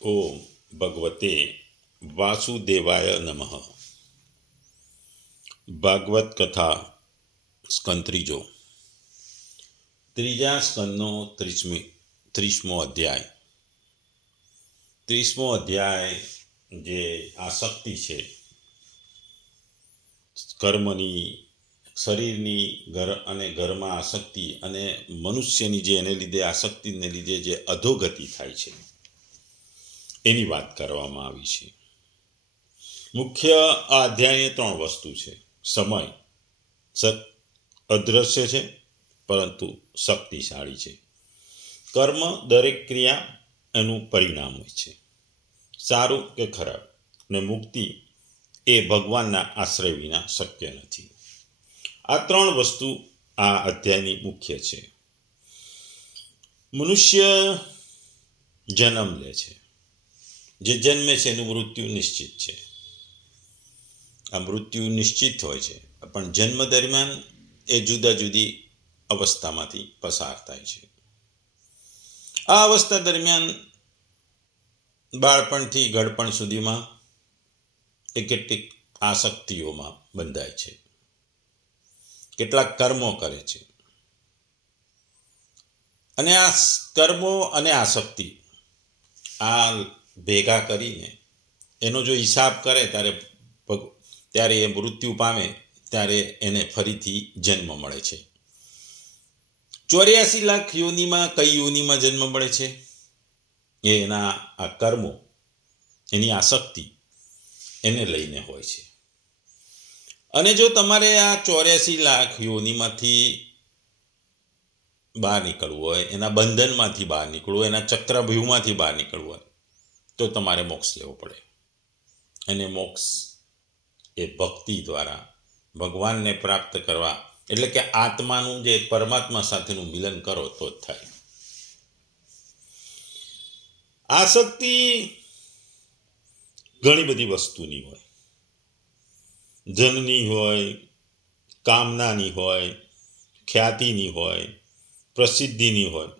ઓમ ભગવતે વાસુદેવાય નમઃ. ભાગવત કથા સ્કંદ ત્રીજા સ્કંદનો 30મો અધ્યાય. 30મો અધ્યાય જે આસક્તિ છે, કર્મની, શરીરની અને ઘરમાં આસક્તિ અને મનુષ્યની જે એને લીધે આસક્તિને લીધે જે અધોગતિ થાય છે એની વાત કરવામાં આવી છે. મુખ્ય આ અધ્યાયની 3 વસ્તુ છે. સમય અદ્રશ્ય છે પરંતુ શક્તિશાળી છે. કર્મ, દરેક ક્રિયા એનું પરિણામ હોય છે, સારું કે ખરાબ. ને મુક્તિ એ ભગવાનના આશ્રય વિના શક્ય નથી. આ 3 વસ્તુ આ અધ્યાયની મુખ્ય છે. મનુષ્ય જન્મ લે છે, જે જન્મે છે એનું મૃત્યુ નિશ્ચિત છે. આ મૃત્યુ નિશ્ચિત હોય છે, પણ જન્મ દરમિયાન એ જુદા જુદી અવસ્થામાંથી પસાર થાય છે. આ અવસ્થા દરમિયાન બાળપણથી ઘડપણ સુધીમાં એ કેટલીક આસક્તિઓમાં બંધાય છે, કેટલાક કર્મો કરે છે. અને આ કર્મો અને આસક્તિ આ ભેગા કરીને એનો જો હિસાબ કરે ત્યારે એ મૃત્યુ પામે ત્યારે એને ફરીથી જન્મ મળે છે. 84 લાખ યોનિમાં કઈ યોનિમાં જન્મ મળે છે? એના આ કર્મો, એની આસક્તિ એને લઈને હોય છે. અને જો તમારે આ 84 લાખ યોનિમાંથી બહાર નીકળવું હોય, એના બંધનમાંથી બહાર નીકળવું હોય, એના ચક્રવ્યૂહમાંથી બહાર નીકળવું હોય, તો તમારે મોક્ષ લેવો પડે. અને મોક્ષ એ ભક્તિ દ્વારા ભગવાનને પ્રાપ્ત કરવા, એટલે કે આત્માનું જે પરમાત્મા સાથેનું મિલન કરો તો જ થાય. આસક્તિ ઘણી બધી વસ્તુની હોય, ધનની હોય, કામનાની હોય, ખ્યાતિની હોય, પ્રસિદ્ધિની હોય.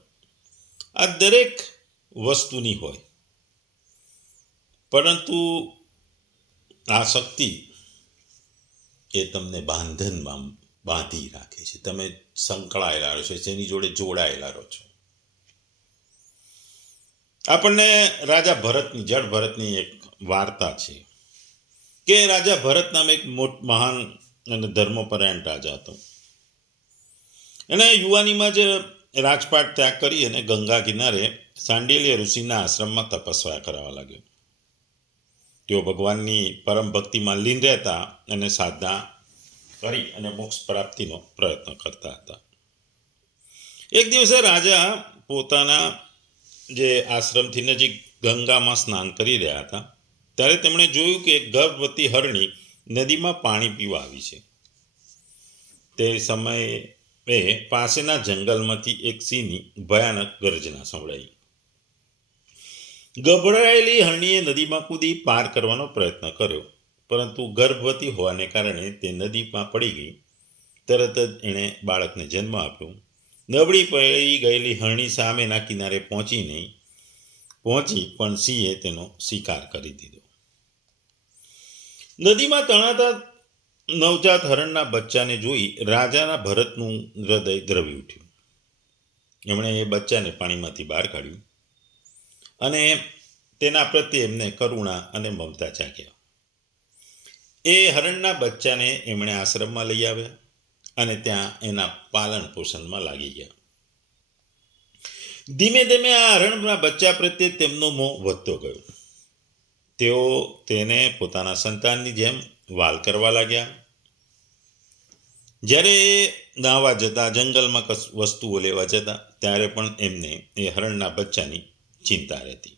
આ દરેક વસ્તુની હોય, પરંતુ આસક્તિ એ તમને બાંધનમાં બાંધી રાખે છે. તમે સંકળાયેલા રહો છો, તેની જોડે જોડાયેલા રહો છો. આપણને રાજા ભરતની, જળ ભરતની એક વાર્તા છે કે રાજા ભરત નામે એક મહાન અને ધર્મપરાયણ રાજા હતો. એને યુવાનીમાં જ રાજપાટ ત્યાગ કરી અને ગંગા કિનારે સાંડિલ્ય ઋષિના આશ્રમમાં તપસ્યા કરવા લાગ્યો. તેઓ ભગવાનની પરમ ભક્તિમાં લીન રહેતા અને સાધના કરી અને મોક્ષ પ્રાપ્તિનો પ્રયત્ન કરતા હતા. એક દિવસે રાજા પોતાના જે આશ્રમથી નજીક ગંગામાં સ્નાન કરી રહ્યા હતા ત્યારે તેમણે જોયું કે એક ગર્ભવતી હરણી નદીમાં પાણી પીવા આવી છે. તે સમયે પાસેના જંગલમાંથી એક સિંહની ભયાનક ગર્જના સંભળાઈ. ગભરાયેલી હરણીએ નદીમાં કૂદી પાર કરવાનો પ્રયત્ન કર્યો, પરંતુ ગર્ભવતી હોવાને કારણે તે નદીમાં પડી ગઈ. તરત જ એણે બાળકને જન્મ આપ્યો. નબળી પડી ગયેલી હરણી સામેના કિનારે પહોંચી પણ સિંહે તેનો શિકાર કરી દીધો. નદીમાં તણાતા નવજાત હરણના બચ્ચાને જોઈ રાજાના ભરતનું હૃદય દ્રવી ઉઠ્યું. એમણે એ બચ્ચાને પાણીમાંથી બહાર કાઢ્યું અને તેના પ્રત્યે એમને કરુણા અને મમતા જાગ્યા. એ હરણના બચ્ચાને એમણે આશ્રમમાં લઈ આવ્યા અને ત્યાં એના પાલન પોષણમાં લાગી ગયા. ધીમે ધીમે આ હરણના બચ્ચા પ્રત્યે તેમનો મોહ વધતો ગયો. તેઓ તેને પોતાના સંતાનની જેમ વાલ કરવા લાગ્યા. જ્યારે એ નાહવા જતા, જંગલમાં વસ્તુઓ લેવા જતા, ત્યારે પણ એમને એ હરણના બચ્ચાની ચિંતા રહેતી.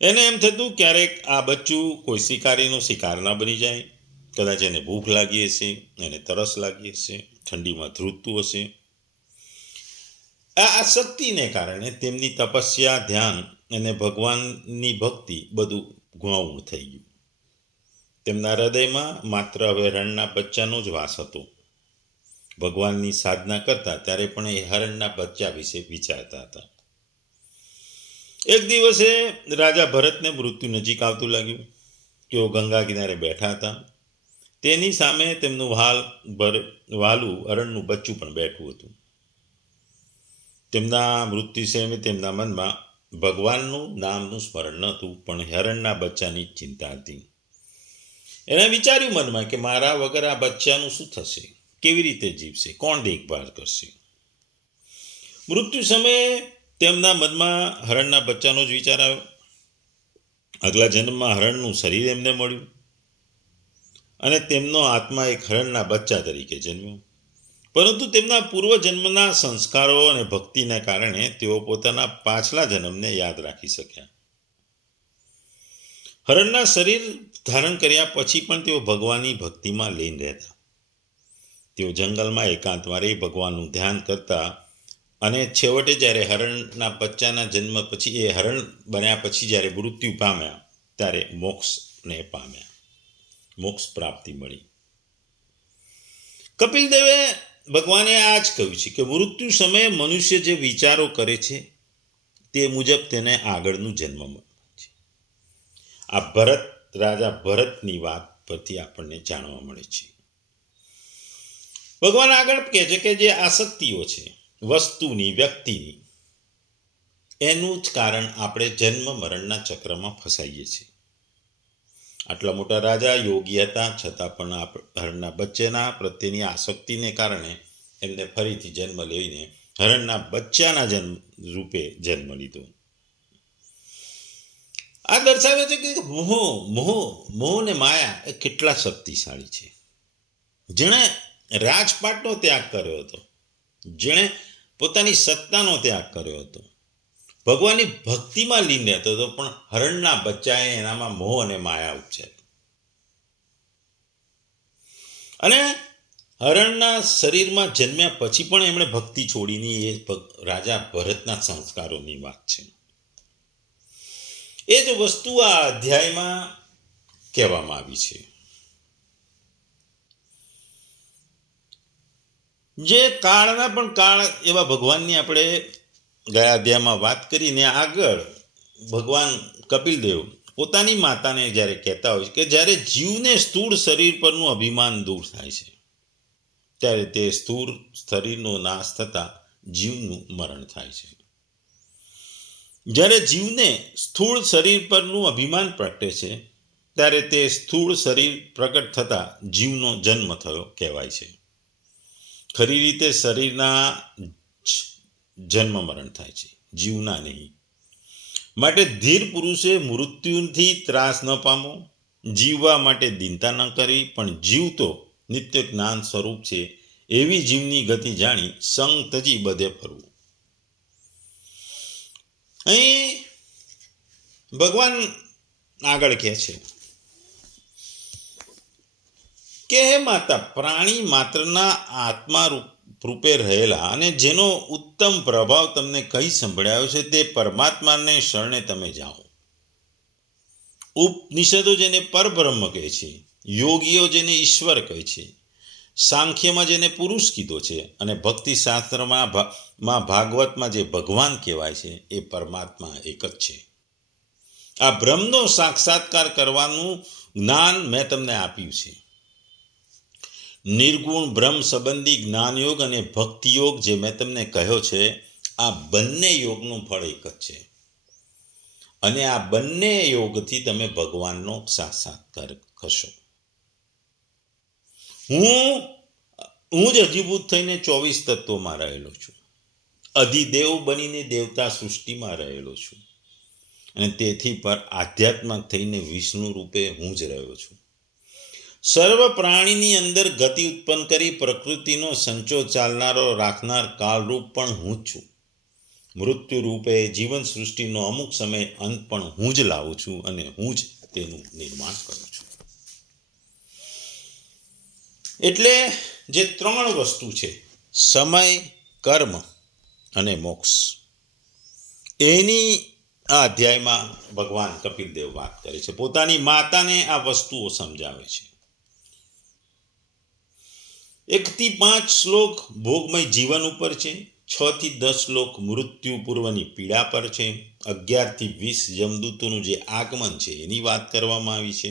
એને એમ થતું ક્યારેક આ બચ્ચું કોઈ શિકારીનો શિકાર ના બની જાય. કદાચ એને ભૂખ લાગી હશે, એને તરસ લાગી હશે, ઠંડીમાં ધ્રુજતું હશે. આ આસક્તિને કારણે તેમની તપસ્યા, ધ્યાન અને ભગવાનની ભક્તિ બધું ગુમાવું થઈ ગયું. તેમના હૃદયમાં માત્ર હવે હરણના બચ્ચાનો જ વાસ હતો. ભગવાનની સાધના કરતા ત્યારે પણ એ હરણના બચ્ચા વિશે વિચારતા હતા. એક દિવસે રાજા ભરતને મૃત્યુ નજીક આવતું લાગ્યું. તેઓ ગંગા કિનારે બેઠા હતા. તેની સામે તેમનું વાલું અરણનું બચ્ચું પણ બેઠું હતું. તેમના મૃત્યુ સમયે તેમના મનમાં ભગવાનનું નામનું સ્મરણ નહોતું, પણ હરણના બચ્ચાની ચિંતા હતી. એણે વિચાર્યું મનમાં કે મારા વગર આ બચ્ચાનું શું થશે, કેવી રીતે જીવશે, કોણ દેખભાળ કરશે. મૃત્યુ સમયે તેમના મનમાં હરણના બચ્ચાનો જ વિચાર આવ્યો. આગલા જન્મમાં હરણનું શરીર એમને મળ્યું અને તેમનો આત્મા એક હરણના બચ્ચા તરીકે જન્મ્યો. પરંતુ તેમના પૂર્વજન્મના સંસ્કારો અને ભક્તિના કારણે તેઓ પોતાના પાછલા જન્મને યાદ રાખી શક્યા. હરણના શરીર ધારણ કર્યા પછી પણ તેઓ ભગવાનની ભક્તિમાં લીન રહેતા. તેઓ જંગલમાં એકાંતમાં રહી ભગવાનનું ધ્યાન કરતા અને છેવટે જ્યારે હરણના બચ્ચાના જન્મ પછી એ હરણ બન્યા પછી જ્યારે મૃત્યુ પામ્યા ત્યારે મોક્ષને પામ્યા, મોક્ષ પ્રાપ્તિ મળી. કપિલ દેવે ભગવાને આ જ કહ્યું છે કે મૃત્યુ સમયે મનુષ્ય જે વિચારો કરે છે તે મુજબ તેને આગળનું જન્મ મળે છે. આ રાજા ભરતની વાત પરથી આપણને જાણવા મળે છે. ભગવાન આગળ કહે છે કે જે આસક્તિઓ છે વસ્તુની, વ્યક્તિની, એનું જ કારણ આપણે જન્મ મરણના ચક્રમાં ફસાઈએ છીએ. આટલા મોટા રાજા યોગી હતા છતાં પણ હરણના બચ્ચાના પ્રત્યેની આસક્તિને કારણે એમને ફરીથી જન્મ લઈને હરણના બચ્ચાના રૂપે જન્મ લીધો. આ દર્શાવે છે કે મોહ ને માયા એ કેટલા શક્તિશાળી છે. જેણે રાજપાટનો ત્યાગ કર્યો હતો, જેણે પોતાની સત્તાનો ત્યાગ કર્યો હતો, ભગવાનની ભક્તિમાં લીન રહેતો હતો, પણ હરણના બચ્ચાએ એનામાં મોહ અને માયા ઉપજાવી અને હરણના શરીરમાં જન્મ્યા પછી પણ એમણે ભક્તિ છોડીની. એ રાજા ભરતના સંસ્કારોની વાત છે. એ જ વસ્તુ આ અધ્યાયમાં કહેવામાં આવી છે. જે કાળના પણ કાળ એવા ભગવાનની આપણે ગયા અધ્યાયમાં વાત કરીને આગળ ભગવાન કપિલદેવ પોતાની માતાને જ્યારે કહેતા હોય છે કે જ્યારે જીવને સ્થૂળ શરીર પરનું અભિમાન દૂર થાય છે ત્યારે તે સ્થૂળ શરીરનો નાશ થતાં જીવનું મરણ થાય છે. જ્યારે જીવને સ્થૂળ શરીર પરનું અભિમાન પ્રગટે છે ત્યારે તે સ્થૂળ શરીર પ્રગટ થતાં જીવનો જન્મ થયો કહેવાય છે. ખરી રીતે શરીરના જન્મ મરણ થાય છે, જીવના નહીં. માટે ધીર પુરુષે મૃત્યુથી ત્રાસ ન પામો, જીવવા માટે દિનતા ન કરી, પણ જીવતો નિત્ય જ્ઞાન સ્વરૂપ છે એવી જીવની ગતિ જાણી સંગ તજી બધે ફરવું. અહીં ભગવાન આગળ કહે છે કે હે માતા, પ્રાણી માત્રના આત્મા રૂપે રહેલા અને જેનો ઉત્તમ પ્રભાવ તમને કહી સંભળાયો છે તે પરમાત્માને શરણે તમે જાઓ. ઉપનિષદો જેને પરબ્રહ્મ કહે છે, યોગીઓ જેને ઈશ્વર કહે છે, સાંખ્યમાં જેને પુરુષ કીધો છે અને ભક્તિ શાસ્ત્રમાં ભાગવતમાં જે ભગવાન કહેવાય છે એ પરમાત્મા એક જ છે. આ બ્રહ્મનો સાક્ષાત્કાર કરવાનું જ્ઞાન મેં તમને આપ્યું છે. નિર્ગુણ બ્રહ્મ સંબંધી જ્ઞાનયોગ અને ભક્તિયોગ જે મેં તમને કહ્યો છે, આ બંને યોગનું ફળ એક જ છે અને આ બંને યોગથી તમે ભગવાનનો સાક્ષાત્કાર કરશો. હું જ અધિભૂત થઈને 24 તત્વોમાં રહેલો છું, અધિદેવ બનીને દેવતા સૃષ્ટિમાં રહેલો છું અને તેથી પર આધ્યાત્મક થઈને વિષ્ણુ રૂપે હું જ રહ્યો છું. સર્વ પ્રાણીની અંદર ગતિ ઉત્પન્ન કરી પ્રકૃતિનો સંચો ચાલનારો રાખનાર કાળરૂપ પણ હું જ છું. મૃત્યુ રૂપે જીવન સૃષ્ટિનો અમુક સમય અંત પણ હું જ લાવું છું અને હું જ તેનું નિર્માણ કરું છું. એટલે જે ત્રણ વસ્તુ છે, સમય, કર્મ અને મોક્ષ, એની આ અધ્યાયમાં ભગવાન કપિલદેવ વાત કરે છે. પોતાની માતાને આ વસ્તુઓ સમજાવે છે. 1 થી 5 શ્લોક ભોગમય જીવન ઉપર છે, 6 થી 10 શ્લોક મૃત્યુ પૂર્વની પીડા પર છે 11થી 20 યમદૂતોનું જે આગમન છે એની વાત કરવામાં આવી છે.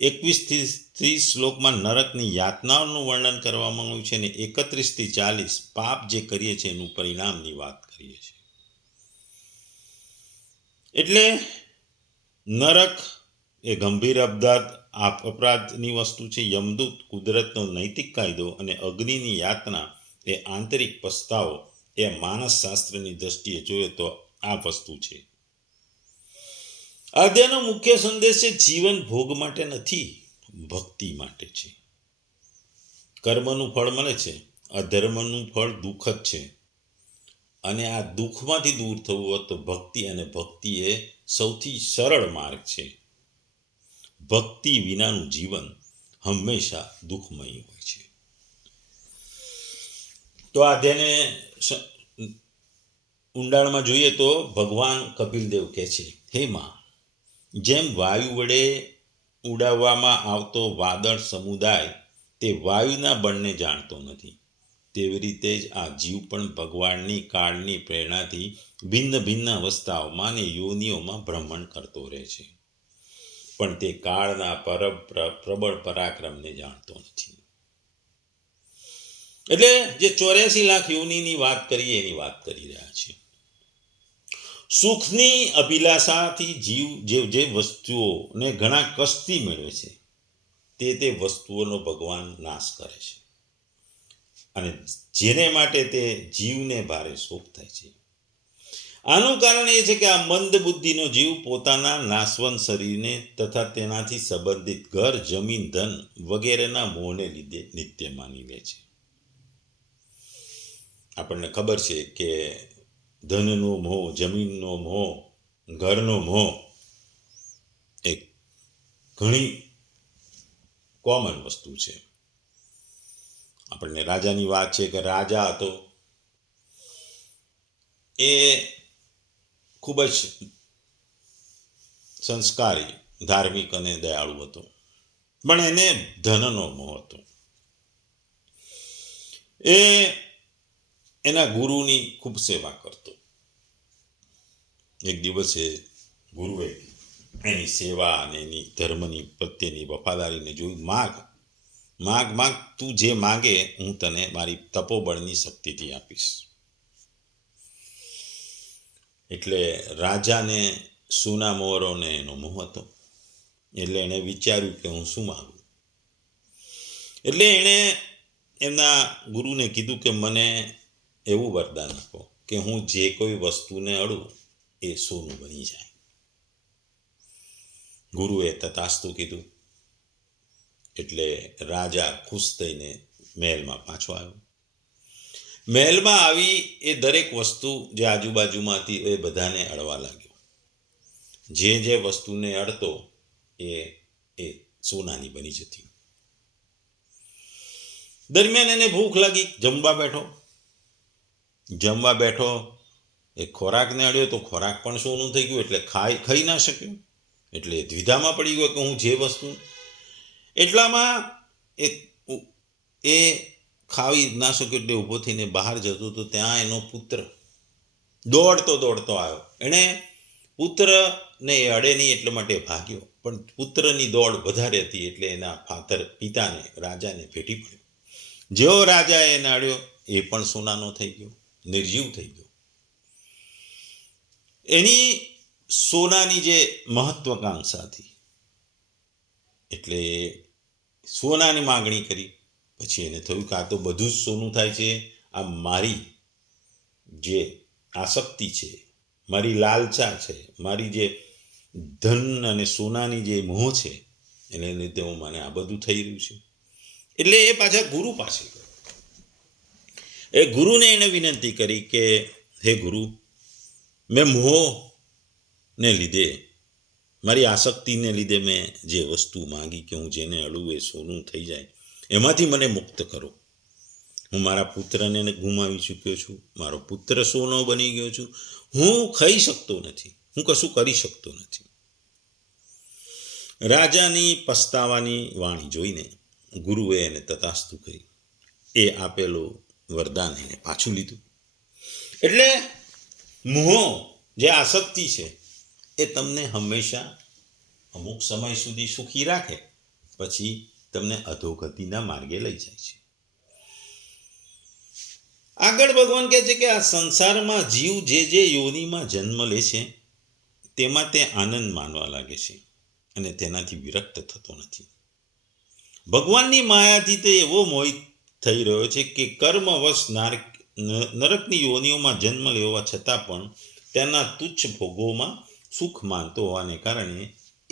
21થી 30 શ્લોકમાં નરકની યાતનાઓનું વર્ણન કરવામાં આવ્યું છે અને 31થી 40 પાપ જે કરીએ છીએ એનું પરિણામની વાત કરીએ છીએ. એટલે નરક એ ગંભીર અપરાધની વસ્તુ છે. યમદૂત કુદરતનો નૈતિક કાયદો અને અગ્નિની યાતના એ આંતરિક પસ્તાવો એ માનસશાસ્ત્રની દ્રષ્ટિએ જોઈએ તો આ વસ્તુ છે. અધ્યાયનો મુખ્ય સંદેશ છે જીવન ભોગ માટે નથી, ભક્તિ માટે છે. કર્મનું ફળ મળે છે, અધર્મનું ફળ દુઃખ જ છે. અને આ દુઃખમાંથી દૂર થવું હોય તો ભક્તિ, અને ભક્તિ એ સૌથી સરળ માર્ગ છે. ભક્તિ વિનાનું જીવન હંમેશા દુઃખમય હોય છે. તો આ અધ્યાયને ઊંડાણમાં જોઈએ તો ભગવાન કપિલદેવ કહે છે, હે માં, જેમ વાયુ વડે ઉડાવવામાં આવતો વાદળ સમુદાય તે વાયુના બળને જાણતો નથી, તેવી રીતે જ આ જીવ પણ ભગવાનની કાળની પ્રેરણાથી ભિન્ન ભિન્ન અવસ્થાઓમાં અને યોનિઓમાં ભ્રમણ કરતો રહે છે, પણ તે કાળના પ્રબળ પરાક્રમને જાણતો નથી. એટલે જે 84 લાખ યોનિની વાત કરીએ એની વાત કરી રહ્યા છે. સુખની અભિલાષાથી જીવ જે વસ્તુઓને ઘણા કષ્ટથી મેળવે છે તે વસ્તુઓનો ભગવાન નાશ કરે છે, અને જેને માટે તે જીવને ભારે શોક થાય છે. આનું કારણ એ છે કે આ મંદ બુદ્ધિનો જીવ પોતાના નાશવંત શરીરને તથા તેનાથી સંબંધિત ઘર, જમીન, ધન વગેરેના મોહને લીધે નિત્ય માની લે છે. આપણને ખબર છે કે ધનનો મોહ, જમીનનો મોહ, ઘરનો મોહ એ ઘણી કોમન વસ્તુ છે. આપણને રાજાની વાત છે કે રાજા હતો એ ખૂબ જ સંસ્કારી, ધાર્મિક અને દયાળુ હતો, પણ એને ધનનો મોહ હતો. એ એના ગુરુની ખૂબ સેવા કરતો. એક દિવસે ગુરુએ એની સેવા અને એની ધર્મની પ્રત્યેની વફાદારીને જોઈ, માગ તું જે માગે હું તને મારી તપોબળની શક્તિથી આપીશ. એટલે રાજાને સોના મોહરોને એનો મોહ હતો, એટલે એણે વિચાર્યું કે હું શું માગું. એટલે એણે એમના ગુરુને કીધું કે મને એવું વરદાન આપો કે હું જે કોઈ વસ્તુને અડું એ સોનું બની જાય. ગુરુએ તથાસ્તુ કીધું. એટલે રાજા ખુશ થઈને મહેલમાં પાછો આવ્યો. મહેલમાં આવી એ દરેક વસ્તુ જે આજુબાજુમાં હતી એ બધાને અડવા લાગ્યો. જે વસ્તુને અડતો એ સોનાની બની જતી. દરમિયાન એને ભૂખ લાગી, જમવા બેઠો એ ખોરાકને અડ્યો તો ખોરાક પણ સોનું થઈ ગયું, એટલે ખાઈ ના શક્યો. એટલે દ્વિધામાં પડી ગયો કે હું જે વસ્તુ, એટલામાં એ ખાવી ના શક્યો એટલે ઊભો થઈને બહાર જતો તો ત્યાં એનો પુત્ર દોડતો આવ્યો. એણે પુત્રને અડે નહીં એટલા માટે ભાગ્યો, પણ પુત્રની દોડ વધારે હતી એટલે એના પિતાને, રાજાને ભેટી પડ્યો. જેવો રાજા એને અડ્યો એ પણ સોનાનો થઈ ગયો, નિર્જીવ થઈ ગયો. એની સોનાની જે મહત્વાકાંક્ષા હતી એટલે સોનાની માગણી કરી. પછી એને થયું કે આ તો બધું જ સોનું થાય છે, આ મારી જે આસક્તિ છે, મારી લાલચા છે, મારી જે ધન અને સોનાની જે મોહ છે એને લીધે મને આ બધું થઈ રહ્યું છે. એટલે એ પાછા ગુરુ પાસે ગયો. એ ગુરુને એને વિનંતી કરી કે હે ગુરુ, મેં મોહને લીધે, મારી આસક્તિને લીધે મેં જે વસ્તુ માંગી કે હું જેને અડું એ સોનું થઈ જાય, એમાંથી મને મુક્ત કરો. હું મારા પુત્રને ગુમાવી ચૂક્યો છું, મારો પુત્ર સોનો બની ગયો છું, હું ખાઈ શકતો નથી, હું કશું કરી શકતો નથી. રાજાની પસ્તાવાની વાણી જોઈને ગુરુએ એને તથાસ્તુ કરી. એ આપેલું વરદાન એને પાછું લીધું. એટલે મોહ જે આસક્તિ છે એ તમને હંમેશા અમુક સમય સુધી સુખી રાખે, પછી તમને અધોગતિના માર્ગે લઈ જાય છે. આગળ ભગવાન કહે છે કે આ સંસારમાં જીવ જે યોનિમાં જન્મ લે છે તેમાં તે આનંદ માનવા લાગે છે અને તેનાથી વિરક્ત થતો નથી. ભગવાનની માયાથી તે એવો મોહિત થઈ રહ્યો છે કે કર્મવશ નરકની યોનિઓમાં જન્મ લેવા છતાં પણ તેના તુચ્છ ભોગોમાં સુખ માનતો હોવાને કારણે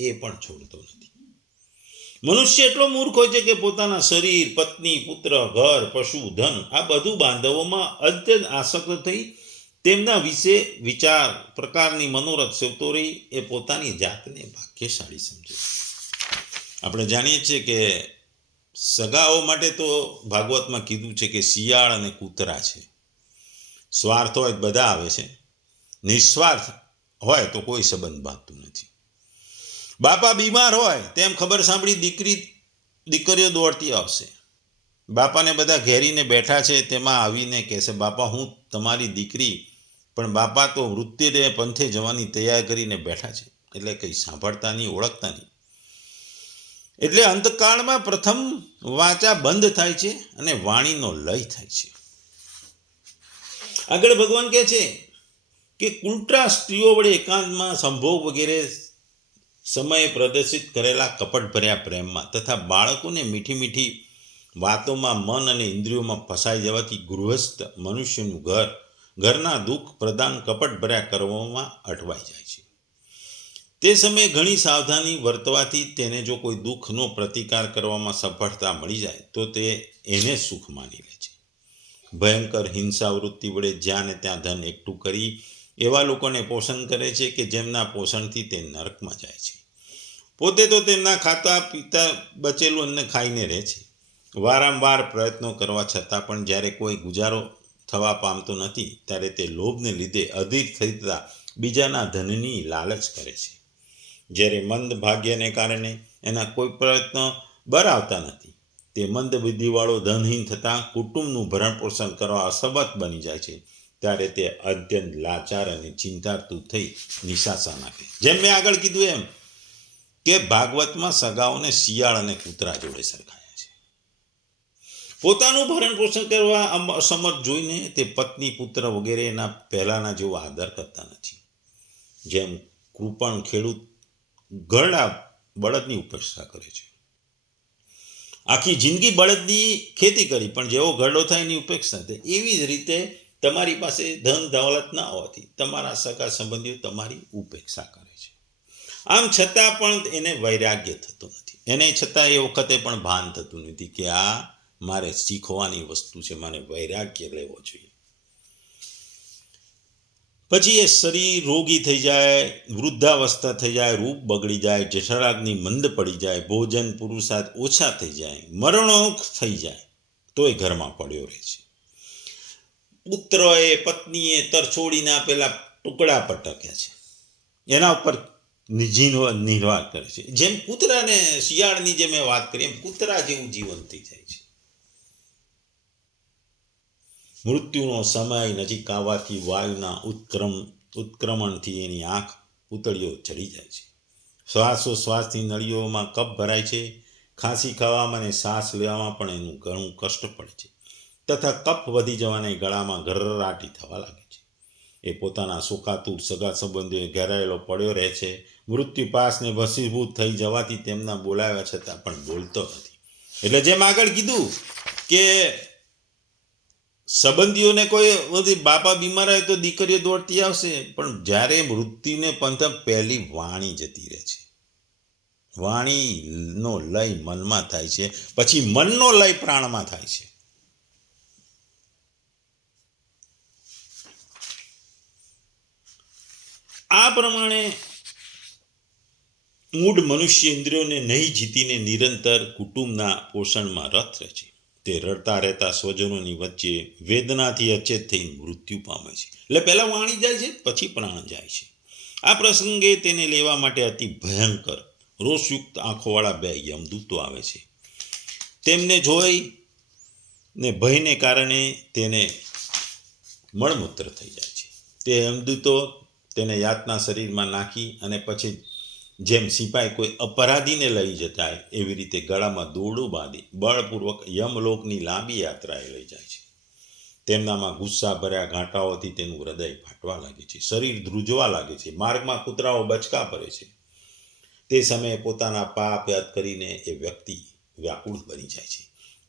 એ પણ છોડતો નથી. મનુષ્ય એટલો મૂર્ખ હોય છે કે પોતાના શરીર, પત્ની, પુત્ર, ઘર, પશુ, ધન આ બધું બાંધવોમાં અત્યંત આસક્ત થઈ તેમના વિશે વિચાર પ્રકારની મનોરથ સેવતો રહી એ પોતાની જાતને ભાગ્યશાળી સમજે. આપણે જાણીએ છીએ કે સગાઓ માટે તો ભાગવતમાં કીધું છે કે શિયાળ અને કૂતરા છે. સ્વાર્થ હોય બધા આવે છે, નિસ્વાર્થ હોય તો કોઈ સંબંધ બાંધતું નથી. બાપા બીમાર હોય તેમ ખબર સાંભળી દીકરીઓ દોડતી આવશે. બાપાને બધા ઘેરીને બેઠા છે તેમાં આવીને કહેશે, બાપા હું તમારી દીકરી, પણ બાપા તો વૃત્તિને પંથે જવાની તૈયાર કરીને બેઠા છે, એટલે કંઈ સાંભળતા નહીં, ઓળખતા નહીં. એટલે અંતકાળમાં પ્રથમ વાચા બંધ થાય છે અને વાણીનો લય થાય છે. આગળ ભગવાન કહે છે કે કુંટ્રા સ્ત્રીઓ વડે એકાંતમાં સંભોગ વગેરે સમયે પ્રદર્શિત કરેલા કપટ ભર્યા પ્રેમમાં તથા બાળકોને મીઠી મીઠી વાતોમાં મન અને ઇન્દ્રિયોમાં ફસાઈ જવાથી ગૃહસ્થ મનુષ્યનું ઘરના દુઃખ પ્રદાન કપટ ભર્યા કર્મોમાં અટવાઈ જાય છે. તે સમયે ઘણી સાવધાની વર્તવાથી તેને જો કોઈ દુઃખનો પ્રતિકાર કરવામાં સફળતા મળી જાય તો તે એને સુખ માની લે છે. ભયંકર હિંસા વૃત્તિ વડે જ્યાં ને ત્યાં ધન એકઠું કરી એવા લોકોને પોષણ કરે છે કે જેમના પોષણથી તે નરકમાં જાય છે. પોતે તો તેમના ખાતા પીતા બચેલું અન્ન ખાઈને રહે છે. વારંવાર પ્રયત્નો કરવા છતાં પણ જ્યારે કોઈ ગુજારો થવા પામતો નથી ત્યારે તે લોભને લીધે અધીર થતા બીજાના ધનની લાલચ કરે છે. જ્યારે મંદ ભાગ્યને કારણે એના કોઈ પ્રયત્ન બર આવતા નથી, તે મંદ બુદ્ધિવાળો ધનહીન થતાં કુટુંબનું ભરણ પોષણ કરવા અસમર્થ બની જાય છે, ત્યારે તે અત્યંત લાચાર અને ચિંતાતુર થઈ નિશાસા નાખે. જેમ મેં આગળ કીધું એમ કે ભાગવતમાં સગાઓને શિયાળ અને કૂતરા જોડે સરખાયા છે. પોતાનું ભરણ પોષણ કરવા અસમર્થ જોઈને તે પત્ની, પુત્ર વગેરેના પહેલાના જેવો આદર કરતા નથી. જેમ કૃપણ ખેડૂત ઘરડા બળદની ઉપેક્ષા કરે છે. આખી જિંદગી બળદની ખેતી કરી પણ જેવો ઘરડો થાય એની ઉપેક્ષા થાય, એવી જ રીતે તમારી પાસે ધન દોલત ના હોવાથી તમારા સગા સંબંધીઓ તમારી ઉપેક્ષા કરે છે. આમ છતાં પણ એને વૈરાગ્ય થતું નથી. એને છતાં એ વખતે પણ ભાન થતું નથી કે આ મારે શીખવાની વસ્તુ છે, મારે વૈરાગ્ય લેવો જોઈએ. પછી એ શરીર રોગી થઈ જાય, વૃદ્ધાવસ્થા થઈ જાય, રૂપ બગડી જાય, જઠરાગ્નિ મંદ પડી જાય, ભોજન પુરુષાર્થ ઓછા થઈ જાય, મરણોક થઈ જાય તો એ ઘરમાં પડ્યો રહે છે. પુત્રએ પત્નીએ તરછોડીને આપેલા ટુકડા પર ટક્યા છે, એના ઉપર નિર્વાહ કરે છે. જેમ કૂતરાને શિયાળની જે મેં વાત કરી એમ કૂતરા જેવું જીવન થઈ જાય છે. મૃત્યુનો સમય નજીક આવવાથી વાયુના ઉત્ક્રમણથી એની આંખ પૂતળીઓ ચડી જાય છે. શ્વાસોશ્વાસથી નળીઓમાં કફ ભરાય છે. ખાંસી ખાવામાં અને શ્વાસ લેવામાં પણ એનું ઘણું કષ્ટ પડે છે તથા કફ વધી જવાને ગળામાં ઘરરાટી થવા લાગે છે. એ પોતાના શોકાતુર સગા સંબંધીઓએ ઘેરાયેલો પડ્યો રહે છે. મૃત્યુ પાસને વસીભૂત થઈ જવાથી તેમના બોલાવ્યા છતાં પણ બોલતો નથી. એટલે જેમ આગળ કીધું કે સંબંધીઓને કોઈ બધી બાપા બીમાર હોય તો દીકરીઓ દોડતી આવશે, પણ જ્યારે મૃત્યુને પંથ પહેલી વાણી જતી રહે છે. વાણીનો લય મનમાં થાય છે, પછી મનનો લય પ્રાણમાં થાય છે. આ પ્રમાણે મૂઢ મનુષ્ય ઇન્દ્રિયોને નહીં જીતીને નિરંતર કુટુંબના પોષણમાં રત રહે છે. તે રડતા રહેતા સ્વજનોની વચ્ચે વેદનાથી અચેત થઈ મૃત્યુ પામે છે. એટલે પહેલા વાણી જાય છે, પછી પ્રાણ જાય છે. આ પ્રસંગે તેને લેવા માટે અતિ ભયંકર રોષયુક્ત આંખોવાળા બે યમદૂતો આવે છે. તેમને જોઈ ને ભયને કારણે તેને મળમૂત્ર થઈ જાય છે. તે યમદૂતો તેને યાતના શરીરમાં નાખી અને પછી જેમ સિપાઈ કોઈ અપરાધીને લઈ જતા એવી રીતે ગળામાં દોરડું બાંધી બળપૂર્વક યમલોકની લાંબી યાત્રાએ લઈ જાય છે. તેમનામાં ગુસ્સા ભર્યા ઘાંટાઓથી તેનું હૃદય ફાટવા લાગે છે, શરીર ધ્રુજવા લાગે છે, માર્ગમાં કૂતરાઓ બચકા ભરે છે. તે સમયે પોતાના પાપ યાદ કરીને એ વ્યક્તિ વ્યાકુળ બની જાય છે.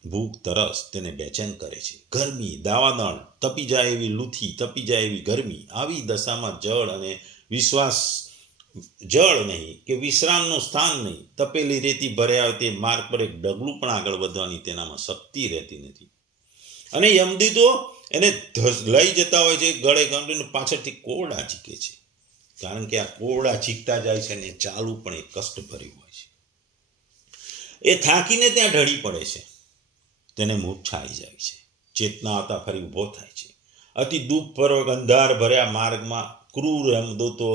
ભૂખ તરસ તેને બેચેન કરે છે. ગરમી, દાવાનળ, તપી જાય એવી લૂથી, તપી જાય એવી ગરમી. આવી દશામાં જળ અને વિશ્વાસ જળ નહીં કે વિશ્રામનું સ્થાન નહીં, તપેલી રેતી ભર્યા હોય તે માર્ગ પર એક ડગલું પણ આગળ વધવાની તેનામાં શક્તિ રહેતી નથી. અને યમદૂતો એને લઈ જતા હોય છે, ગળે ગંભીને પાછળથી કોરડા ઝીકે છે, કારણ કે આ કોરડા ઝીકતા જાય છે અને ચાલવું પણ એ કષ્ટભર્યું હોય છે. એ થાકીને ત્યાં ઢળી પડે છે, તેને મૂર્છા આવી જાય છે, ચેતના આવતા ફરી ઊભો થાય છે. અતિ દુઃખપૂર્વક અંધાર ભર્યા માર્ગમાં ક્રૂર યમદૂતો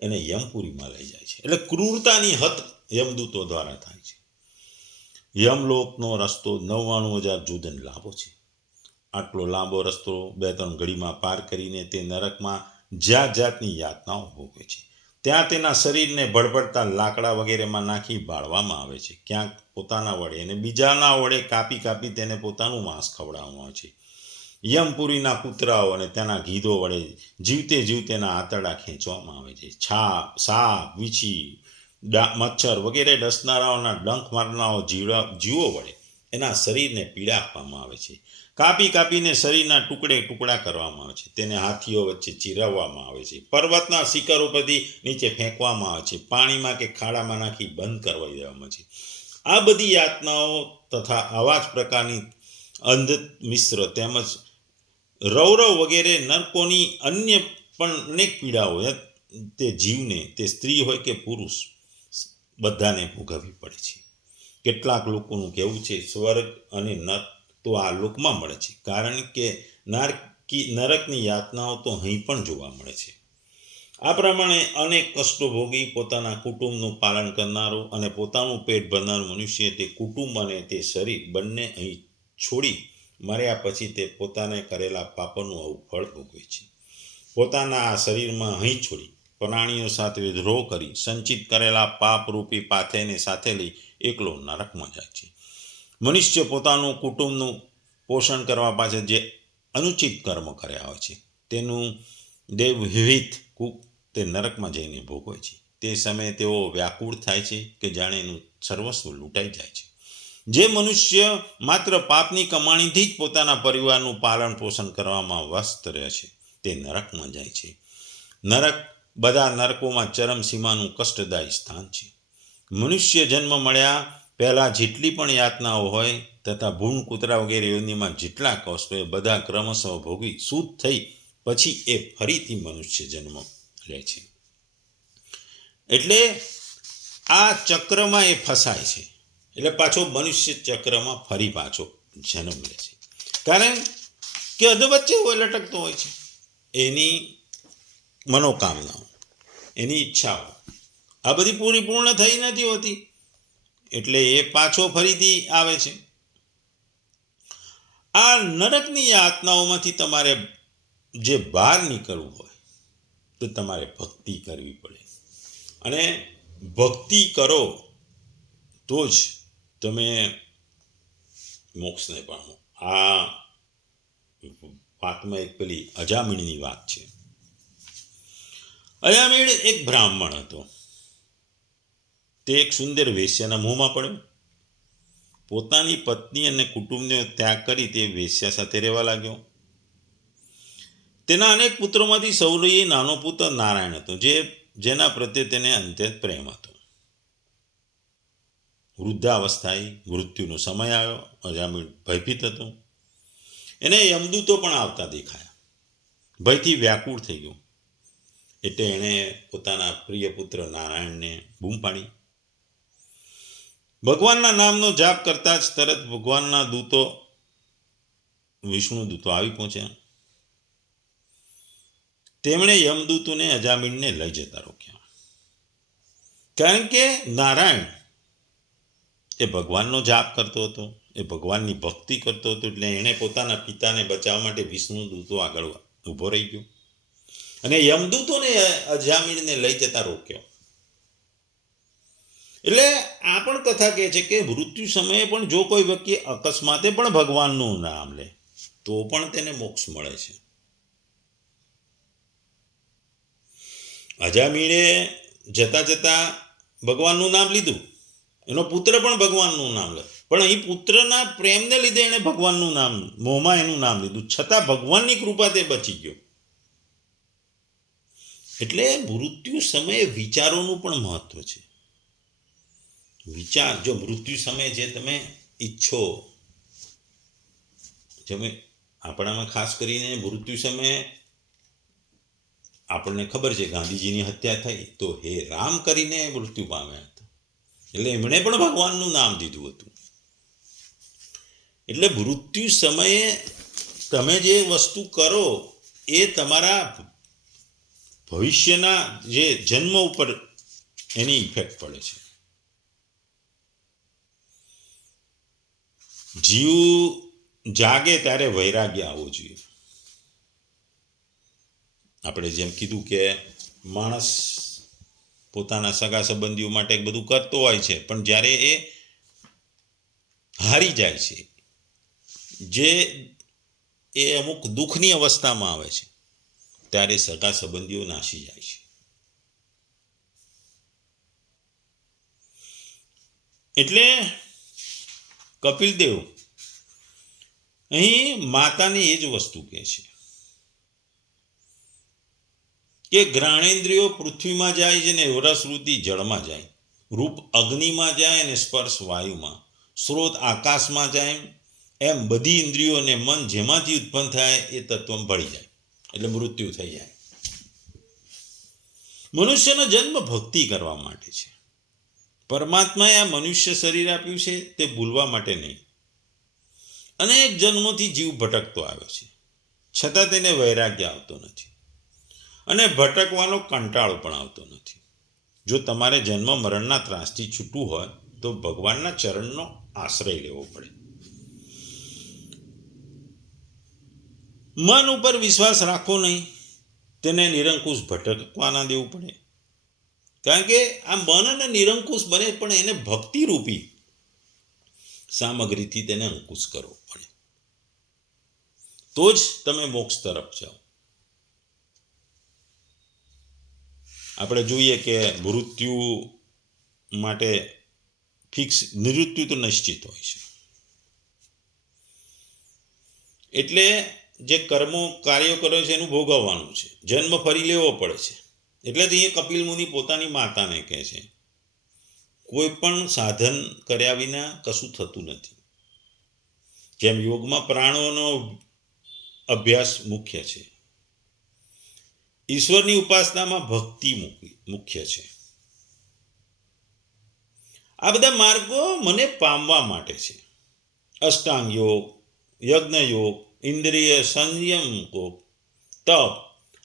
એને યમપુરીમાં લઈ જાય છે. એટલે ક્રૂરતાની હદ યમદૂતો દ્વારા થાય છે. યમલોકનો રસ્તો 99,000 જોજન લાંબો છે. આટલો લાંબો રસ્તો 2-3 ઘડીમાં પાર કરીને તે નરકમાં જાત જાતની યાતનાઓ ભોગવે છે. ત્યાં તેના શરીરને ભડભડતા લાકડા વગેરેમાં નાખી બાળવામાં આવે છે. ક્યાંક પોતાના વડે અને બીજાના વડે કાપી કાપી તેને પોતાનું માંસ ખવડાવવામાં આવે છે. યમપુરીના કૂતરાઓ અને તેના ગીધો વડે જીવતે જીવતેના આંતરડા ખેંચવામાં આવે છે. છાપ, સાપ, વીછી, મચ્છર વગેરે ડસનારાઓના ડંખ મારનારો જીવો વડે એના શરીરને પીડા આપવામાં આવે છે. કાપી કાપીને શરીરના ટુકડે ટુકડા કરવામાં આવે છે. તેને હાથીઓ વચ્ચે ચીરવવામાં આવે છે. પર્વતના શિખરો પરથી નીચે ફેંકવામાં આવે છે. પાણીમાં કે ખાડામાં નાખી બંધ કરવા દેવામાં છે. આ બધી યાતનાઓ તથા આવા જ પ્રકારની અંધ મિશ્ર તેમજ રૌરવ વગેરે નરકોની અન્ય પણ અનેક પીડાઓ તે જીવને, તે સ્ત્રી હોય કે પુરુષ, બધાને ભોગવવી પડે છે. કેટલાક લોકોનું કહેવું છે સ્વર્ગ અને નર્ક તો આ લોકમાં મળે છે, કારણ કે નરકની યાતનાઓ તો અહીં પણ જોવા મળે છે. આ પ્રમાણે અનેક કષ્ટો ભોગી પોતાના કુટુંબનું પાલન કરનારો અને પોતાનું પેટ ભરનાર મનુષ્ય તે કુટુંબ અને તે શરીર બંને અહીં છોડી મર્યા પછી તે પોતાને કરેલા પાપોનું આવું ફળ ભોગવે છે. પોતાના આ શરીરમાં અહીં છોડી પ્રાણીઓ સાથે વિદ્રોહ કરી સંચિત કરેલા પાપરૂપી પાથેને સાથે લઈ એકલો નરકમાં જાય છે. મનુષ્ય પોતાનું કુટુંબનું પોષણ કરવા પાછળ જે અનુચિત કર્મ કર્યા હોય છે તેનું વિવિધ કૂપ તે નરકમાં જઈને ભોગવે છે. તે સમયે તેઓ વ્યાકુળ થાય છે કે જાણે એનું સર્વસ્વ લૂંટાઈ જાય છે. જે મનુષ્ય માત્ર પાપની કમાણીથી જ પોતાના પરિવારનું પાલન પોષણ કરવામાં વ્યસ્ત રહે છે તે નરકમાં જાય છે. નરક બધા નરકોમાં ચરમસીમાનું કષ્ટદાયી સ્થાન છે. મનુષ્ય જન્મ મળ્યા પહેલાં જેટલી પણ યાતનાઓ હોય તથા ભૂણ કૂતરા વગેરે યોનિમાં જેટલા કષ્ટો એ બધા ક્રમશઃ ભોગવી શુદ્ધ થઈ પછી એ ફરીથી મનુષ્ય જન્મ લે છે. એટલે આ ચક્રમાં એ ફસાય છે. એટલે પાછો મનુષ્ય ચક્રમાં ફરી પાછો જન્મ લે છે, કારણ કે અધવચ્ચે લટકતો હોય છે. એની મનોકામનાઓ, એની ઈચ્છાઓ આ બધી પૂર્ણ થઈ નથી હોતી, એટલે એ પાછો ફરીથી આવે છે. આ નરકની યાતનાઓમાંથી તમારે જે બહાર નીકળવું હોય તો તમારે ભક્તિ કરવી પડે, અને ભક્તિ કરો તો જ તમે મોક્ષને પામો. આ વાતમાં એક પેલી અજામિળની વાત છે. અજામિળ એક બ્રાહ્મણ હતો. તે એક સુંદર વેશ્યાના મોહમાં પડ્યો. પોતાની પત્ની અને કુટુંબનો ત્યાગ કરી તે વેશ્યા સાથે રહેવા લાગ્યો. તેના અનેક પુત્રોમાંથી સૌથી નાનો પુત્ર નારાયણ હતો, જેના પ્રત્યે તેને અત્યંત પ્રેમ હતો. વૃદ્ધાવસ્થાએ મૃત્યુનો સમય આવ્યો. અજામિળ ભયભીત હતો. એને યમદૂતો પણ આવતા દેખાયા. ભયથી વ્યાકુળ થઈ ગયો. એટલે એણે પોતાના પ્રિય પુત્ર નારાયણને બૂમ પાડી. ભગવાનના નામનો જાપ કરતા જ તરત ભગવાનના દૂતો, વિષ્ણુ દૂતો આવી પહોંચ્યા. તેમણે યમદૂતોને અજામિળને લઈ જતા રોક્યા, કારણ કે નારાયણ એ ભગવાનનો જાપ કરતો હતો, એ ભગવાનની ભક્તિ કરતો હતો. એટલે એણે પોતાના પિતાને બચાવવા માટે વિષ્ણુ દૂતો આગળ ઊભો રહી ગયો. અને યમદૂતોને અજામીનને લઈ જતા રોક્યો. એટલે આ પણ કથા કહે છે કે મૃત્યુ સમયે પણ જો કોઈ વ્યક્તિ અકસ્માતે પણ ભગવાનનું નામ લે તો પણ તેને મોક્ષ મળે છે. અજામીણે જતા જતા ભગવાનનું નામ લીધું, એનો પુત્ર પણ ભગવાનનું નામ લે, પણ અહીં પુત્રના પ્રેમને લીધે એણે ભગવાનનું નામ, મોંમાં એનું નામ લીધું, છતાં ભગવાનની કૃપા તે બચી ગયો. એટલે મૃત્યુ સમયે વિચારોનું પણ મહત્વ છે. વિચાર, જો મૃત્યુ સમયે જે તમે ઈચ્છો, તમે આપણામાં ખાસ કરીને મૃત્યુ સમયે આપણને ખબર છે ગાંધીજીની હત્યા થઈ તો હે રામ કરીને મૃત્યુ પામ્યા હતા, એટલે એમણે પણ ભગવાનનું નામ દીધું હતું. એટલે મૃત્યુ સમયે તમે જે વસ્તુ કરો એ તમારા ભવિષ્યના જે જન્મ ઉપર એની ઇફેક્ટ પડે છે. જીવ જાગે ત્યારે વૈરાગ્ય આવવું જોઈએ. આપણે જેમ કીધું કે માણસ પોતાના સગા સંબંધીઓ માટે બધું કરતો હોય છે, પણ જ્યારે એ હારી જાય છે, જે એ અમુક દુઃખની અવસ્થામાં આવે છે, ત્યારે સગા સંબંધીઓ નાસી જાય છે. એટલે કપિલ દેવ અહીં માતાને એ જ વસ્તુ કહે છે કે જ્ઞાનેન્દ્રિયો પૃથ્વીમાં જાય છે ને રસવૃત્તિ જળમાં જાય, રૂપ અગ્નિમાં જાય ને સ્પર્શ વાયુમાં, સ્રોત આકાશમાં જાય, એમ બધી ઇન્દ્રિયોને મન જેમાંથી ઉત્પન્ન થાય એ તત્વ ભળી જાય, એટલે મૃત્યુ થઈ જાય. મનુષ્યનો જન્મ ભક્તિ કરવા માટે છે. પરમાત્માએ આ મનુષ્ય શરીર આપ્યું છે તે ભૂલવા માટે નહીં. અનેક જન્મોથી જીવ ભટકતો આવ્યો છે, છતાં તેને વૈરાગ્ય આવતો નથી અને ભટકવાનો કંટાળો પણ આવતો નથી. જો તમારે જન્મ મરણના ત્રાસથી છૂટવું હોય તો ભગવાનના ચરણનો આશ્રય લેવો પડે. મન ઉપર વિશ્વાસ રાખવો નહીં, તેને નિરંકુશ ભટકવા ના દેવું પડે. કારણ કે આ મન અને નિરંકુશ બને, પણ એને ભક્તિરૂપી સામગ્રીથી તેને અંકુશ કરવો પડે, તો જ તમે મોક્ષ તરફ જાઓ. આપણે જોઈએ કે મૃત્યુ માટે ફિક્સ, મૃત્યુ તો નિશ્ચિત હોય છે. એટલે જે કર્મો કાર્યો કરે છે એનું ભોગવવાનું છે, જન્મ ફરી લેવો પડે છે. એટલે જ અહીંયા કપિલ મુનિ પોતાની માતાને કહે છે કોઈ પણ સાધન કર્યા વિના કશું થતું નથી. જેમ યોગમાં પ્રાણોનો અભ્યાસ મુખ્ય છે, ઈશ્વરની ઉપાસનામાં ભક્તિ મુખ્ય છે. આ બધા માર્ગો મને પામવા માટે છે. અષ્ટાંગ યોગ, યજ્ઞ યોગ, ઇન્દ્રિય સંયમ યોગ, તપ,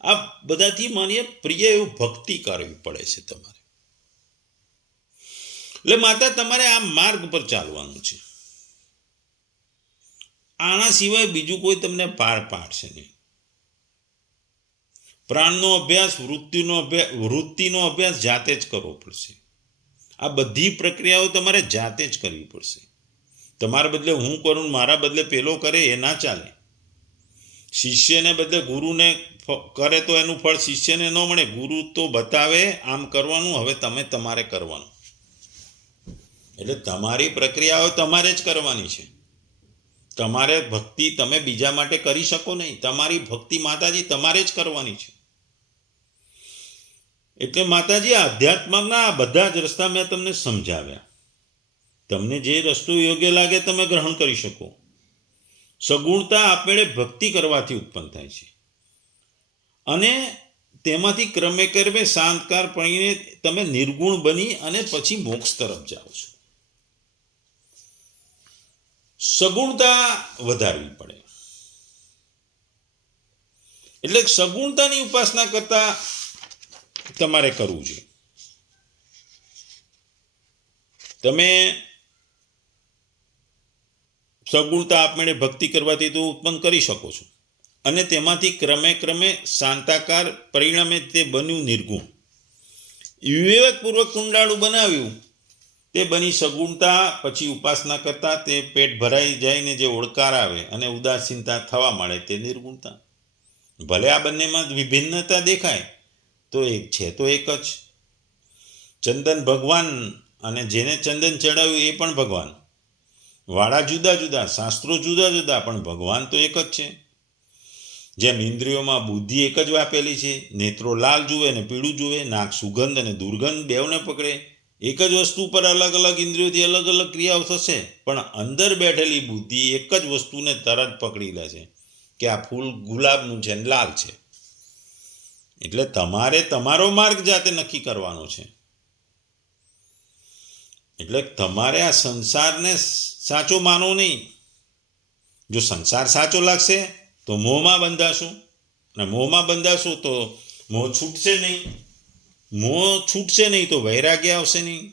આ બધાથી મને પ્રિય એવું ભક્તિ કરવી પડે છે તમારે. એટલે માતા તમારે આ માર્ગ પર ચાલવાનું છે. આના સિવાય બીજું કોઈ તમને પાર પાડશે નહીં. પ્રાણનો અભ્યાસ, વૃત્તિનો અભ્યાસ જાતે જ કરવો પડશે. આ બધી પ્રક્રિયાઓ તમારે જાતે જ કરવી પડશે. તમારા બદલે હું કરું, મારા બદલે પેલો કરે એ ના ચાલે. શિષ્યને બદલે ગુરુને કરે તો એનું ફળ શિષ્યને ન મળે. ગુરુ તો બતાવે આમ કરવાનું, હવે તમારે કરવાનું. એટલે તમારી પ્રક્રિયાઓ તમારે જ કરવાની છે. તમારે ભક્તિ તમે બીજા માટે કરી શકો નહીં. તમારી ભક્તિ માતાજી તમારે જ કરવાની છે. એટલે માતાજી આધ્યાત્મના બધા જ રસ્તા મેં તમને સમજાવ્યા. તમને જે રસ્તો યોગ્ય લાગે તમે ગ્રહણ કરી શકો. સગુણતા આપમેળે ભક્તિ કરવાથી ઉત્પન્ન થાય છે અને તેમાંથી ક્રમે ક્રમે શાંતકાર પડીને તમે નિર્ગુણ બની અને પછી મોક્ષ તરફ જાઓ છો. સગુણતા વધારવી પડે. એટલે સગુણતાની ઉપાસના કરતા તમારે કરવું છે. તમે સગુણતા આપમેળે ભક્તિ કરવાથી તો ઉત્પન્ન કરી શકો છો, અને તેમાંથી ક્રમે ક્રમે શાંતાકાર પરિણામે તે બન્યું નિર્ગુણ. વિવેકપૂર્વક કુંડાળું બનાવ્યું તે બની સગુણતા. પછી ઉપાસના કરતા તે પેટ ભરાઈ જાયને જે ઓળકાર આવે અને ઉદાસીનતા થવા માંડે તે નિર્ગુણતા. ભલે આ બંનેમાં વિભિન્નતા દેખાય તો એક છે તો એક જ. ચંદન ભગવાન અને જેને ચંદન ચડાવ્યું એ પણ ભગવાન. વાળા જુદા જુદા, શાસ્ત્રો જુદા જુદા, પણ ભગવાન તો એક જ છે. જેમ ઇન્દ્રિયોમાં બુદ્ધિ એક જ વાપેલી છે, નેત્રો લાલ જુએ ને પીળું જુએ, નાક સુગંધ અને દુર્ગંધ બેવને પકડે, એક જ વસ્તુ પર અલગ અલગ ઇન્દ્રિયોથી અલગ અલગ ક્રિયાઓ થશે, પણ અંદર બેઠેલી બુદ્ધિ એક જ વસ્તુને તરત પકડી લે છે કે આ ફૂલ ગુલાબનું છે ને લાલ છે. એટલે તમારે તમારો માર્ગ જાતે નક્કી કરવાનો છે. એટલે તમારે આ સંસારને સાચો માનો નહીં. જો સંસાર સાચો લાગશે તો મોહમાં બંધાશું, અને મોહમાં બંધાશું તો મોહ છૂટશે નહીં. મોહ છૂટશે નહીં તો વૈરાગ્ય આવશે નહીં.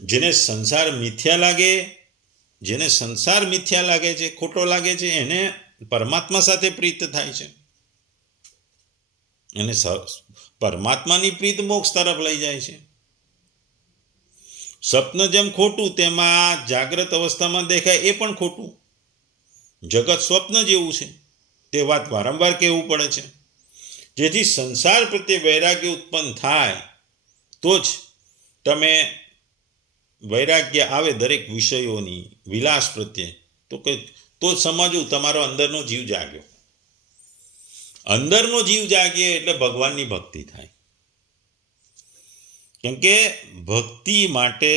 જેને સંસાર મિથ્યા લાગે છે, ખોટો લાગે છે, એને પરમાત્મા સાથે પ્રીત થાય છે. અને પરમાત્માની પ્રીત મોક્ષ તરફ લઈ જાય છે. સ્વપ્ન જેમ ખોટું તેમાં જાગ્રત અવસ્થામાં દેખાય એ પણ ખોટું. જગત સ્વપ્ન જેવું છે તે વાત વારંવાર કહેવું પડે છે. જેથી સંસાર પ્રત્યે વૈરાગ્ય ઉત્પન્ન થાય તો જ તમે વૈરાગ્ય આવે દરેક વિષયોની વિલાસ પ્રત્યે, તો જ સમજવું તમારો અંદરનો જીવ જાગ્યો. અંદરનો જીવ જાગે એટલે ભગવાનની ભક્તિ થાય. કેમ કે ભક્તિ માટે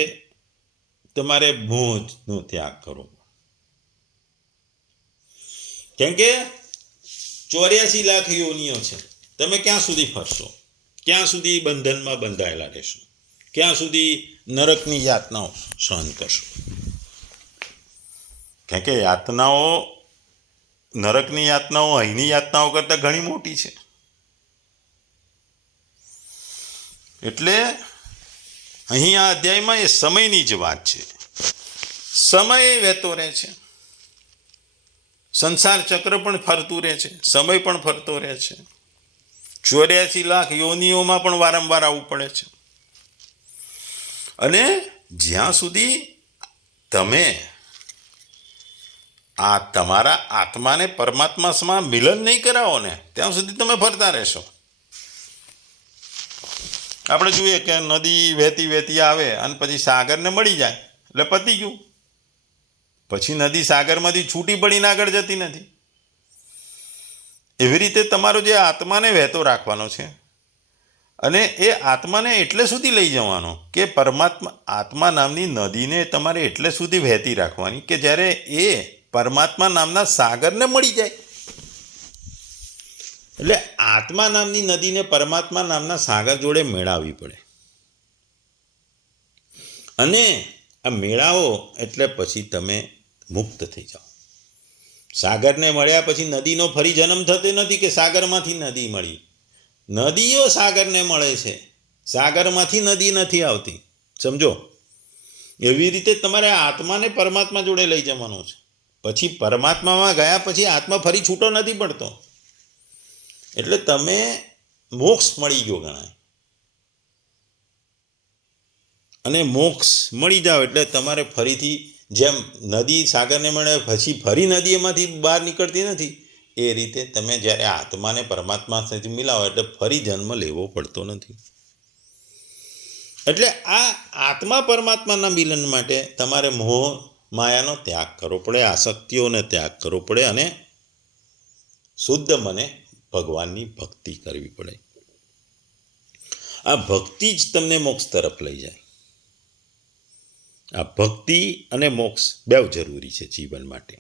તમારે મોહનો ત્યાગ કરવો. કેમ કે 84 લાખ યોનિઓ છે. તમે ક્યાં સુધી ફરશો? ક્યાં સુધી બંધનમાં બંધાયેલા રહેશો? ક્યાં સુધી નરકની યાતનાઓ સહન કરશો? કેમ કે યાતનાઓ, નરકની યાતનાઓ અહીંની યાતનાઓ કરતાં ઘણી મોટી છે. એટલે અહીં આ અધ્યાયમાં એ સમયની જ વાત છે. સમય વહેતો રહે છે, સંસાર ચક્ર પણ ફરતું રહે છે, સમય પણ ફરતો રહે છે. 84 લાખ યોનિઓમાં પણ વારંવાર આવવું પડે છે. અને જ્યાં સુધી તમે આ તમારા આત્માને પરમાત્મામાં મિલન નહીં કરાવો ને ત્યાં સુધી તમે ફરતા રહેશો. આપણે જોઈએ કે નદી વહેતી આવે અને પછી સાગરને મળી જાય એટલે પતી ગયું. પછી નદી સાગરમાંથી છૂટી પડીને આગળ જતી નથી. એવી રીતે તમારો જે આત્માને વહેતો રાખવાનો છે અને એ આત્માને એટલે સુધી લઈ જવાનો કે આત્મા નામની નદીને તમારે એટલે સુધી વહેતી રાખવાની કે જ્યારે એ પરમાત્મા નામના સાગરને મળી જાય. એટલે આત્મા નામની નદીને પરમાત્મા નામના સાગર જોડે મેળવવી પડે. અને આ મેળાવો એટલે પછી તમે મુક્ત થઈ જાઓ. સાગરને મળ્યા પછી નદીનો ફરી જન્મ થતો નથી કે સાગરમાંથી નદી મળી. નદીઓ સાગરને મળે છે, સાગરમાંથી નદી નથી આવતી. સમજો? એવી રીતે તમારે આત્માને પરમાત્મા જોડે લઈ જવાનો છે. પછી પરમાત્મામાં ગયા પછી આત્મા ફરી છૂટો નથી પડતો. એટલે તમે મોક્ષ મળી ગયો ગણાય. અને મોક્ષ મળી જાઓ એટલે તમારે ફરીથી જેમ નદી સાગરને મળે પછી ફરી નદી એમાંથી બહાર નીકળતી નથી, એ રીતે તમે જ્યારે આત્માને પરમાત્મા સાથે મિલાવો એટલે ફરી જન્મ લેવો પડતો નથી. એટલે આ આત્મા પરમાત્માના મિલન માટે તમારે મોહ માયાનો ત્યાગ કરવો પડે, આસક્તિઓને ત્યાગ કરવો પડે અને શુદ્ધ મને ભગવાનની ભક્તિ કરવી પડે. આ ભક્તિ જ તમને મોક્ષ તરફ લઈ જાય. આ ભક્તિ અને મોક્ષ બેવ જરૂરી છે જીવન માટે.